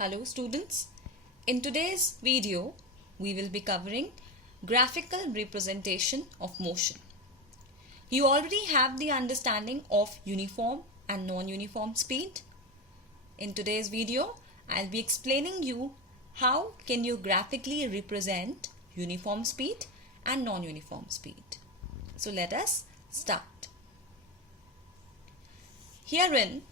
Hello students, in today's video we will be covering graphical representation of motion. You already have the understanding of uniform and non-uniform speed. In today's video I'll be explaining you how can you graphically represent uniform speed and non-uniform speed. So let us start. Herein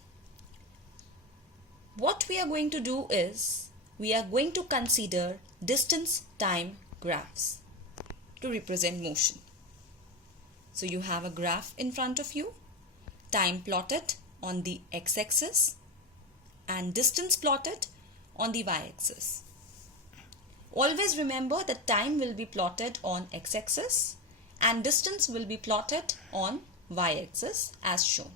what we are going to do is, we are going to consider distance-time graphs to represent motion. So you have a graph in front of you, time plotted on the x-axis and distance plotted on the y-axis. Always remember that time will be plotted on x-axis and distance will be plotted on y-axis as shown.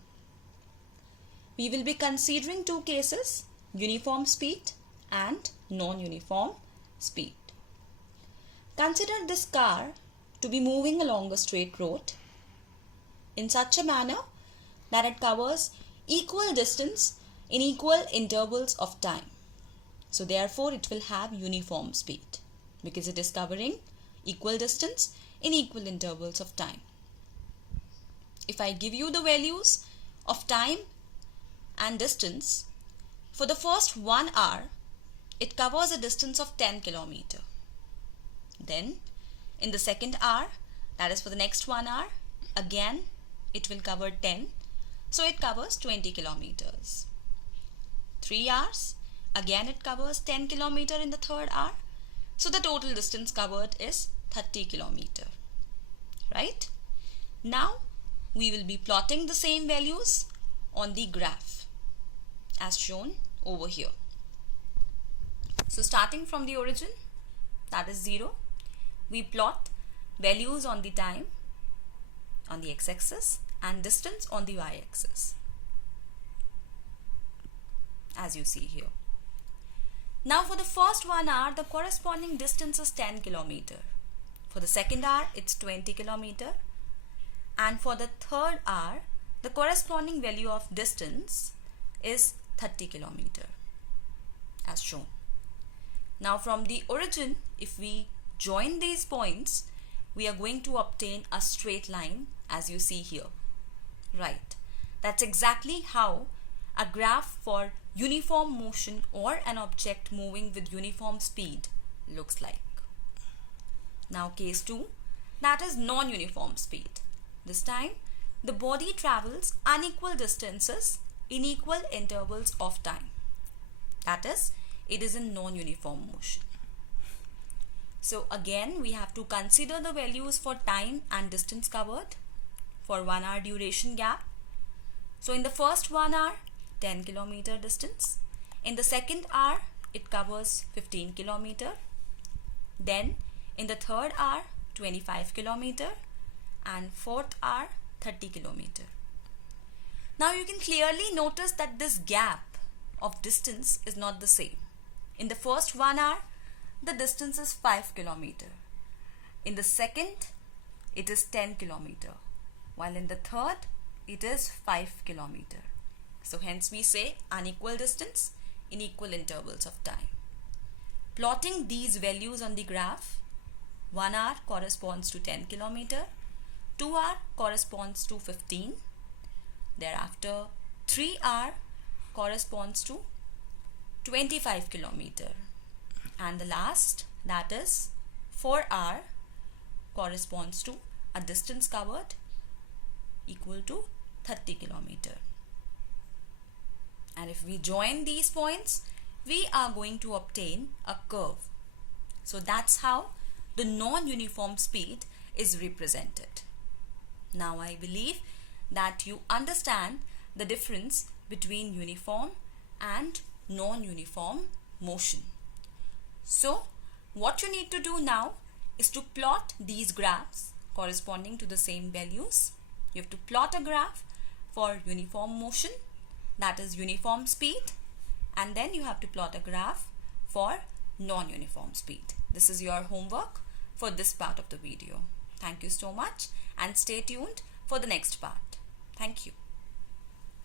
We will be considering two cases, uniform speed and non-uniform speed. Consider this car to be moving along a straight road in such a manner that it covers equal distance in equal intervals of time. So therefore it will have uniform speed because it is covering equal distance in equal intervals of time. If I give you the values of time and distance, for the first 1 hour, it covers a distance of 10 km. Then, in the second hour, that is for the next 1 hour, again it will cover 10, so it covers 20 kilometers. 3 hours, again it covers 10 km in the third hour, so the total distance covered is 30 km. Right? Now, we will be plotting the same values on the graph as shown over here. So starting from the origin, that is 0, we plot values on the time on the x-axis and distance on the y-axis as you see here. Now for the first 1 hour, the corresponding distance is 10 km. For the second hour, it's 20 km. And for the third hour, the corresponding value of distance is 30 km as shown. Now from the origin, if we join these points, we are going to obtain a straight line as you see here. Right. That's exactly how a graph for uniform motion or an object moving with uniform speed looks like. Now case 2, that is non-uniform speed. This time the body travels unequal distances in equal intervals of time. That is, it is in non-uniform motion. So again, we have to consider the values for time and distance covered for 1 hour duration gap. So in the first 1 hour, 10 km distance. In the second hour, it covers 15 km. Then in the third hour, 25 km. And fourth hour, 30 km. Now you can clearly notice that this gap of distance is not the same. In the first 1 hour, the distance is 5 km. In the second, it is 10 km. While in the third, it is 5 km. So hence we say unequal distance in equal intervals of time. Plotting these values on the graph, 1 hour corresponds to 10 km, 2 hour corresponds to 15. Thereafter, 3 hour corresponds to 25 km. And the last, that is 4 hour, corresponds to a distance covered equal to 30 km. And if we join these points, we are going to obtain a curve. So that's how the non-uniform speed is represented. Now I believe that you understand the difference between uniform and non-uniform motion. So what you need to do now is to plot these graphs corresponding to the same values. You have to plot a graph for uniform motion, that is uniform speed, and then you have to plot a graph for non-uniform speed. This is your homework for this part of the video. Thank you so much and stay tuned for the next part. Thank you.